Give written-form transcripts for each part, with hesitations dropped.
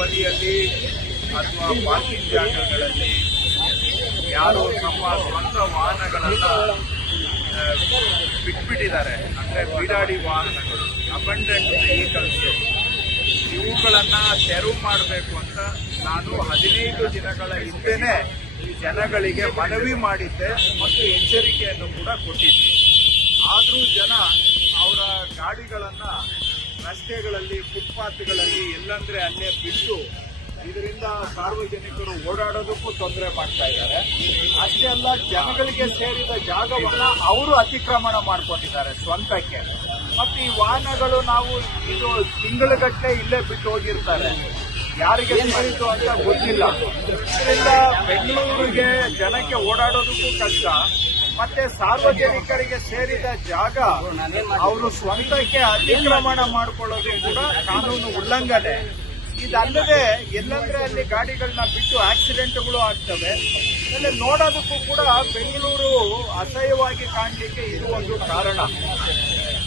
ಬದಿಯಲ್ಲಿ ಅಥವಾ ಪಾರ್ಕಿಂಗ್ ಜಾಗಗಳಲ್ಲಿ ಯಾರು ತಮ್ಮ ಸ್ವಂತ ವಾಹನಗಳನ್ನ ಬಿಟ್ಬಿಟ್ಟಿದ್ದಾರೆ, ಅಂದರೆ ಬೀಡಾಡಿ ವಾಹನಗಳು, ಅಬಂಡೆಂಟ್ ವೆಹಿಕಲ್ಸ್, ಇವುಗಳನ್ನ ತೆರವು ಮಾಡಬೇಕು ಅಂತ ನಾನು 15 ದಿನಗಳ ಹಿಂದೆನೇ ಜನಗಳಿಗೆ ಮನವಿ ಮಾಡಿದ್ದೆ ಮತ್ತು ಎಚ್ಚರಿಕೆಯನ್ನು ಕೂಡ ಕೊಟ್ಟಿದ್ದೆ. ಆದರೂ ಜನ ಅವರ ಗಾಡಿಗಳನ್ನ ರಸ್ತೆಗಳಲ್ಲಿ, ಫುಟ್ಪಾತ್ಗಳಲ್ಲಿ ಎಲ್ಲಂದ್ರೆ ಅಲ್ಲೇ ಬಿಟ್ಟು ಇದರಿಂದ ಸಾರ್ವಜನಿಕರು ಓಡಾಡೋದಕ್ಕೂ ತೊಂದರೆ ಮಾಡ್ತಾ ಇದ್ದಾರೆ. ಅಷ್ಟೇ ಅಲ್ಲ, ಜನಗಳಿಗೆ ಸೇರಿದ ಜಾಗವನ್ನ ಅವರು ಅತಿಕ್ರಮಣ ಮಾಡ್ಕೊಂಡಿದ್ದಾರೆ ಸ್ವಂತಕ್ಕೆ. ಮತ್ತು ಈ ವಾಹನಗಳು ನಾವು ಇದು ತಿಂಗಳುಗಟ್ಟಲೆ ಇಲ್ಲೇ ಬಿಟ್ಟು ಹೋಗಿರ್ತಾರೆ, ಯಾರಿಗೆ ಸೇರಿತು ಅಂತ ಗೊತ್ತಿಲ್ಲ. ಇದರಿಂದ ಬೆಂಗಳೂರಿಗೆ ಜನಕ್ಕೆ ಓಡಾಡೋದಕ್ಕೂ ಕಷ್ಟ. ಮತ್ತೆ ಸಾರ್ವಜನಿಕರಿಗೆ ಸೇರಿದ ಜಾಗ ಅವರು ಸ್ವಂತಕ್ಕೆ ಅತಿಕ್ರಮಣ ಮಾಡಿಕೊಳ್ಳೋದು ಕೂಡ ಕಾನೂನು ಉಲ್ಲಂಘನೆ. ಇದಲ್ಲದೆ ಎಲ್ಲಂದ್ರೆ ಅಲ್ಲಿ ಗಾಡಿಗಳನ್ನ ಬಿಟ್ಟು ಆಕ್ಸಿಡೆಂಟ್ಗಳು ಆಗ್ತವೆ. ಆಮೇಲೆ ನೋಡೋದಕ್ಕೂ ಕೂಡ ಬೆಂಗಳೂರು ಅಸಹ್ಯವಾಗಿ ಕಾಣಲಿಕ್ಕೆ ಇದು ಒಂದು ಕಾರಣ.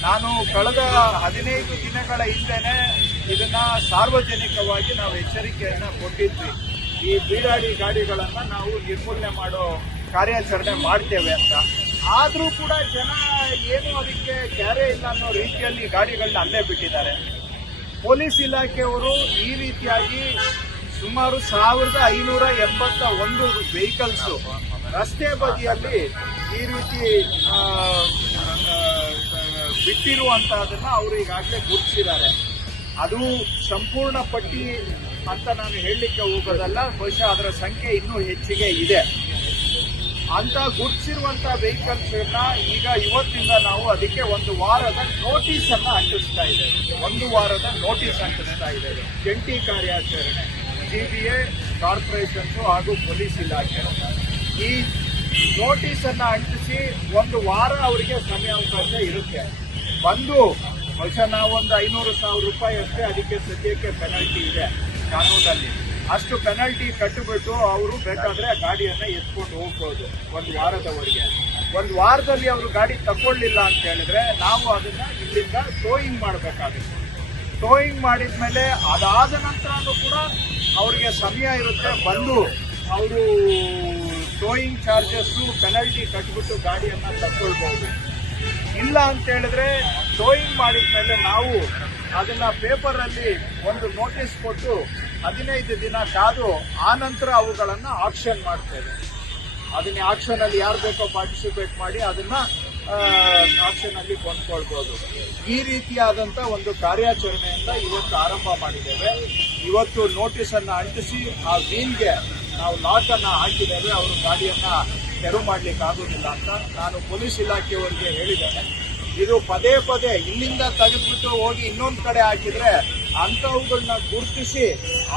ನಾನು ಕಳೆದ 15 ದಿನಗಳ ಹಿಂದೆನೆ ಇದನ್ನ ಸಾರ್ವಜನಿಕವಾಗಿ ನಾವು ಎಚ್ಚರಿಕೆಯನ್ನ ಕೊಟ್ಟಿದ್ವಿ. ಈ ಬೀಡಾಡಿ ಗಾಡಿಗಳನ್ನ ನಾವು ನಿರ್ಮೂಲನೆ ಮಾಡೋ ಕಾರ್ಯಾಚರಣೆ ಮಾಡ್ತೇವೆ ಅಂತ. ಆದರೂ ಕೂಡ ಜನ ಏನು ಅದಕ್ಕೆ ಕ್ಯಾರೆ ಇಲ್ಲ ಅನ್ನೋ ರೀತಿಯಲ್ಲಿ ಗಾಡಿಗಳನ್ನ ಅಲ್ಲೇ ಬಿಟ್ಟಿದ್ದಾರೆ. ಪೊಲೀಸ್ ಇಲಾಖೆಯವರು ಈ ರೀತಿಯಾಗಿ ಸುಮಾರು 1581 ವೆಹಿಕಲ್ಸ್ ರಸ್ತೆ ಬದಿಯಲ್ಲಿ ಈ ರೀತಿ ಬಿಟ್ಟಿರುವಂತಹದನ್ನ ಅವರು ಈಗಾಗಲೇ ಗುರುತಿಸಿದ್ದಾರೆ. ಅದು ಸಂಪೂರ್ಣ ಪಟ್ಟಿ ಅಂತ ನಾನು ಹೇಳಲಿಕ್ಕೆ ಹೋಗೋದಲ್ಲ, ಬಹುಶಃ ಅದರ ಸಂಖ್ಯೆ ಇನ್ನೂ ಹೆಚ್ಚಿಗೆ ಇದೆ. ಅಂತ ಗುರುತಿಸಿರುವಂತಹ ವೆಹಿಕಲ್ಸ್ ಈಗ ಇವತ್ತಿಂದ ನಾವು ಅದಕ್ಕೆ 1 ವಾರದ ನೋಟಿಸ್ ಅನ್ನ ಅಂಟಿಸ್ತಾ ಇದ್ದೇವೆ. 1 ವಾರದ ನೋಟಿಸ್ ಅಂಟಿಸ್ತಾ ಇದ್ದೇವೆ. ಜಂಟಿ ಕಾರ್ಯಾಚರಣೆ ಸಿಬಿಐ, ಕಾರ್ಪೊರೇಷನ್ಸ್ ಹಾಗೂ ಪೊಲೀಸ್ ಇಲಾಖೆ ಈ ನೋಟಿಸ್ ಅನ್ನ ಅಂಟಿಸಿ 1 ವಾರ ಅವರಿಗೆ ಸಮಯಾವಕಾಶ ಇರುತ್ತೆ. ಬಂದು ಬಹುಶಃ ನಾವೊಂದು 500,000 ರೂಪಾಯಿ ಅಷ್ಟೇ ಅದಕ್ಕೆ ಸದ್ಯಕ್ಕೆ ಪೆನಾಲ್ಟಿ ಇದೆ ಕಾನೂನಲ್ಲಿ. ಅಷ್ಟು ಪೆನಾಲ್ಟಿ ಕಟ್ಟಿಬಿಟ್ಟು ಅವರು ಬೇಕಾದ್ರೆ ಗಾಡಿಯನ್ನ ಎತ್ಕೊಂಡು ಹೋಗ್ಬೋದು 1 ವಾರದವರೆಗೆ. 1 ವಾರದಲ್ಲಿ ಅವರು ಗಾಡಿ ತಗೊಳ್ಳಿಲ್ಲ ಅಂತ ಹೇಳಿದ್ರೆ ನಾವು ಅದನ್ನ ಇಲ್ಲಿಂದ ಟೋಯಿಂಗ್ ಮಾಡಬೇಕಾಗುತ್ತೆ. ಟೋಯಿಂಗ್ ಮಾಡಿದ್ಮೇಲೆ ಅದಾದ ನಂತರನೂ ಕೂಡ ಅವ್ರಿಗೆ ಸಮಯ ಇರುತ್ತೆ, ಬಂದು ಅವರು ಟೋಯಿಂಗ್ ಚಾರ್ಜಸ್ ಪೆನಾಲ್ಟಿ ಕಟ್ಬಿಟ್ಟು ಗಾಡಿಯನ್ನ ತಗೊಳ್ಬಹುದು. ಇಲ್ಲ ಅಂತ ಹೇಳಿದ್ರೆ ಟೋಯಿಂಗ್ ಮಾಡಿದ್ಮೇಲೆ ನಾವು ಅದನ್ನ ಪೇಪರ್ ಅಲ್ಲಿ ಒಂದು ನೋಟಿಸ್ ಕೊಟ್ಟು 15 ದಿನ ಕಾದು ಆ ನಂತರ ಅವುಗಳನ್ನ ಆಕ್ಷನ್ ಮಾಡ್ತೇವೆ. ಅದನ್ನ ಆಕ್ಷನ್ ಅಲ್ಲಿ ಯಾರು ಬೇಕೋ ಪಾರ್ಟಿಸಿಪೇಟ್ ಮಾಡಿ ಅದನ್ನ ಆಕ್ಷನ್ ಅಲ್ಲಿ ಕೊಂಡ್ಕೊಳ್ಬಹುದು. ಈ ರೀತಿಯಾದಂತ ಒಂದು ಕಾರ್ಯಾಚರಣೆಯಿಂದ ಇವತ್ತು ಆರಂಭ ಮಾಡಿದ್ದೇವೆ. ಇವತ್ತು ನೋಟಿಸ್ ಅನ್ನ ಅಂಟಿಸಿ ಆ ವೀಲ್ಗೆ ನಾವು ಲಾಕ್ ಅನ್ನ ಹಾಕಿದ್ದೇವೆ. ಅವರು ಗಾಡಿಯನ್ನ ತೆರವು ಮಾಡ್ಲಿಕ್ಕೆ ಆಗುದಿಲ್ಲ ಅಂತ ನಾನು ಪೊಲೀಸ್ ಇಲಾಖೆಯವರಿಗೆ ಹೇಳಿದ್ದೇನೆ. ಇದು ಪದೇ ಪದೇ ಇಲ್ಲಿಂದ ತೆಗೆದ್ಬಿಟ್ಟು ಹೋಗಿ ಇನ್ನೊಂದು ಕಡೆ ಹಾಕಿದ್ರೆ ಅಂತವುಗಳನ್ನ ಗುರುತಿಸಿ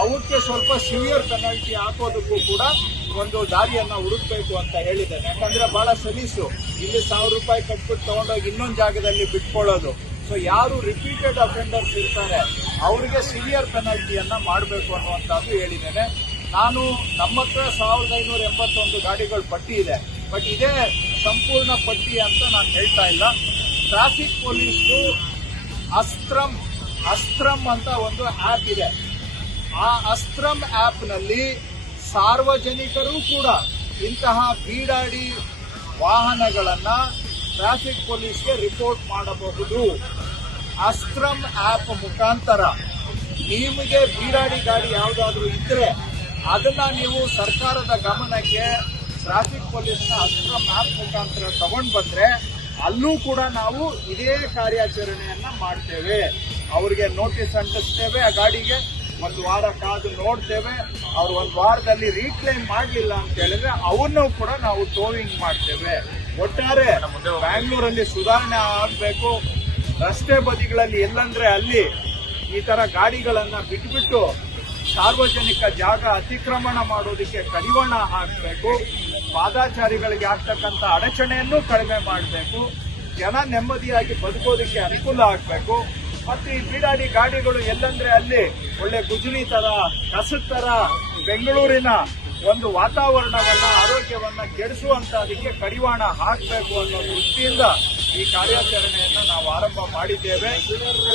ಅವಕ್ಕೆ ಸ್ವಲ್ಪ ಸಿವಿಯರ್ ಪೆನಾಲ್ಟಿ ಹಾಕೋದಕ್ಕೂ ಕೂಡ ಒಂದು ದಾರಿಯನ್ನ ಹುಡುಕ್ಬೇಕು ಅಂತ ಹೇಳಿದ್ದೇನೆ. ಯಾಕಂದ್ರೆ ಬಹಳ ಸಲೀಸು ಇಲ್ಲಿ 1,000 ರೂಪಾಯಿ ಕಟ್ಬಿಟ್ಟು ತಗೊಂಡೋಗಿ ಇನ್ನೊಂದು ಜಾಗದಲ್ಲಿ ಬಿಟ್ಕೊಳ್ಳೋದು. ಸೊ ಯಾರು ರಿಪೀಟೆಡ್ ಅಫೆಂಡರ್ಸ್ ಇರ್ತಾರೆ ಅವರಿಗೆ ಸಿವಿಯರ್ ಪೆನಾಲ್ಟಿಯನ್ನ ಮಾಡಬೇಕು ಅನ್ನುವಂಥದ್ದು ಹೇಳಿದ್ದೇನೆ. ನಾನು ನಮ್ಮ ಹತ್ರ 1581 ಗಾಡಿಗಳ ಪಟ್ಟಿ ಇದೆ, ಬಟ್ ಇದೇ ಸಂಪೂರ್ಣ ಪಟ್ಟಿ ಅಂತ ನಾನು ಹೇಳ್ತಾ ಇಲ್ಲ. ಟ್ರಾಫಿಕ್ ಪೊಲೀಸ್ದು ಅಸ್ತ್ರಮ್ ಅಂತ ಒಂದು ಆಪ್ ಇದೆ. ಆ ಅಸ್ತ್ರಮ್ ಆಪ್ನಲ್ಲಿ ಸಾರ್ವಜನಿಕರು ಕೂಡ ಇಂತಹ ಬೀಡಾಡಿ ವಾಹನಗಳನ್ನ ಟ್ರಾಫಿಕ್ ಪೊಲೀಸ್ಗೆ ರಿಪೋರ್ಟ್ ಮಾಡಬಹುದು. ಅಸ್ತ್ರಮ್ ಆಪ್ ಮುಖಾಂತರ ನಿಮಗೆ ಬೀಡಾಡಿ ಗಾಡಿ ಯಾವುದಾದ್ರೂ ಇದ್ರೆ ಅದನ್ನ ನೀವು ಸರ್ಕಾರದ ಗಮನಕ್ಕೆ ಟ್ರಾಫಿಕ್ ಪೊಲೀಸ್ನ ಅಸ್ತ್ರಮ್ ಆಪ್ ಮುಖಾಂತರ ತಗೊಂಡು ಬಂದ್ರೆ ಅಲ್ಲೂ ಕೂಡ ನಾವು ಇದೇ ಕಾರ್ಯಾಚರಣೆಯನ್ನ ಮಾಡ್ತೇವೆ. ಅವರಿಗೆ ನೋಟಿಸ್ ಅಂಟಿಸ್ತೇವೆ, ಆ ಗಾಡಿಗೆ 1 ವಾರ ಕಾದು ನೋಡ್ತೇವೆ. ಅವ್ರು 1 ವಾರದಲ್ಲಿ ರೀಕ್ಲೈಮ್ ಮಾಡಲಿಲ್ಲ ಅಂತ ಹೇಳಿದ್ರೆ ಅವನ್ನೂ ಕೂಡ ನಾವು ಟೋವಿಂಗ್ ಮಾಡ್ತೇವೆ. ಒಟ್ಟಾರೆ ಬ್ಯಾಂಗ್ಳೂರಲ್ಲಿ ಸುಧಾರಣೆ ಆಗಬೇಕು. ರಸ್ತೆ ಬದಿಗಳಲ್ಲಿ ಎಲ್ಲಂದ್ರೆ ಅಲ್ಲಿ ಈ ತರ ಗಾಡಿಗಳನ್ನ ಬಿಟ್ಬಿಟ್ಟು ಸಾರ್ವಜನಿಕ ಜಾಗ ಅತಿಕ್ರಮಣ ಮಾಡೋದಕ್ಕೆ ಕಡಿವಾಣ ಹಾಕಬೇಕು. ಪಾದಾಚಾರಿಗಳಿಗೆ ಆಗ್ತಕ್ಕಂಥ ಅಡಚಣೆಯನ್ನು ಕಡಿಮೆ ಮಾಡಬೇಕು. ಜನ ನೆಮ್ಮದಿಯಾಗಿ ಬದುಕೋದಕ್ಕೆ ಅನುಕೂಲ ಆಗಬೇಕು. ಮತ್ತು ಈ ಬೀಡಾಡಿ ಗಾಡಿಗಳು ಎಲ್ಲಂದ್ರೆ ಅಲ್ಲಿ ಒಳ್ಳೆ ಗುಜರಿ ತರ, ಕಸದ ತರ ಬೆಂಗಳೂರಿನ ಒಂದು ವಾತಾವರಣವನ್ನ, ಆರೋಗ್ಯವನ್ನ ಕೆಡಿಸುವಂತ ಅದಕ್ಕೆ ಕಡಿವಾಣ ಹಾಕಬೇಕು ಅನ್ನೋ ದೃಷ್ಟಿಯಿಂದ ಈ ಕಾರ್ಯಾಚರಣೆಯನ್ನು ನಾವು ಆರಂಭ ಮಾಡಿದ್ದೇವೆ.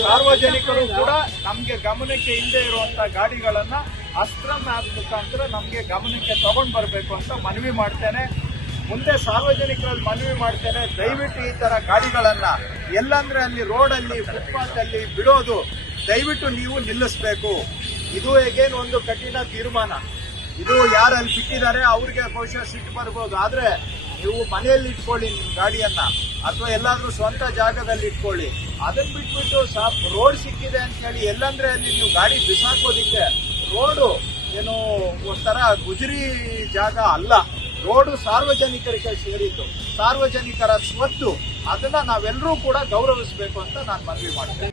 ಸಾರ್ವಜನಿಕರು ಕೂಡ ನಮಗೆ ಗಮನಕ್ಕೆ ಇಲ್ಲದೆ ಇರುವಂತಹ ಗಾಡಿಗಳನ್ನ ಅಸ್ತ್ರಂ ಆಪ್ ಮುಖಾಂತರ ನಮಗೆ ಗಮನಕ್ಕೆ ತಗೊಂಡು ಬರಬೇಕು ಅಂತ ಮನವಿ ಮಾಡ್ತೇನೆ. ಮುಂದೆ ಸಾರ್ವಜನಿಕರಲ್ಲಿ ಮನವಿ ಮಾಡ್ತೇನೆ, ದಯವಿಟ್ಟು ಈ ತರ ಗಾಡಿಗಳನ್ನ ಎಲ್ಲಂದ್ರೆ ಅಲ್ಲಿ ರೋಡಲ್ಲಿ ಫುಟ್ಪಾತ್ ಅಲ್ಲಿ ಬಿಡೋದು ದಯವಿಟ್ಟು ನೀವು ನಿಲ್ಲಿಸಬೇಕು. ಇದು ಹೇಗೇನು ಒಂದು ಕಠಿಣ ತೀರ್ಮಾನ. ಇದು ಯಾರು ಅಲ್ಲಿ ಬಿಟ್ಟಿದ್ದಾರೆ ಅವ್ರಿಗೆ ಬಹುಶಃ ಸಿಟ್ಟು ಬರ್ಬೋದು, ಆದ್ರೆ ನೀವು ಮನೆಯಲ್ಲಿ ಇಟ್ಕೊಳ್ಳಿ ನಿಮ್ ಗಾಡಿಯನ್ನ, ಅಥವಾ ಎಲ್ಲಾದ್ರೂ ಸ್ವಂತ ಜಾಗದಲ್ಲಿ ಇಟ್ಕೊಳ್ಳಿ. ಅದನ್ನ ಬಿಟ್ಬಿಟ್ಟು ರೋಡ್ ಸಿಕ್ಕಿದೆ ಅಂತ ಹೇಳಿ ಎಲ್ಲಂದ್ರೆ ಅಲ್ಲಿ ನೀವು ಗಾಡಿ ಬಿಸಾಕೋದಿಕ್ಕೆ ರೋಡು ಏನು ಒಂಥರ ಗುಜರಿ ಜಾಗ ಅಲ್ಲ. ರೋಡು ಸಾರ್ವಜನಿಕರಿಗೆ ಸೇರಿದ್ದು, ಸಾರ್ವಜನಿಕರ ಸ್ವತ್ತು. ಅದನ್ನ ನಾವೆಲ್ಲರೂ ಕೂಡ ಗೌರವಿಸಬೇಕು ಅಂತ ನಾನು ಮನವಿ ಮಾಡ್ತೇನೆ.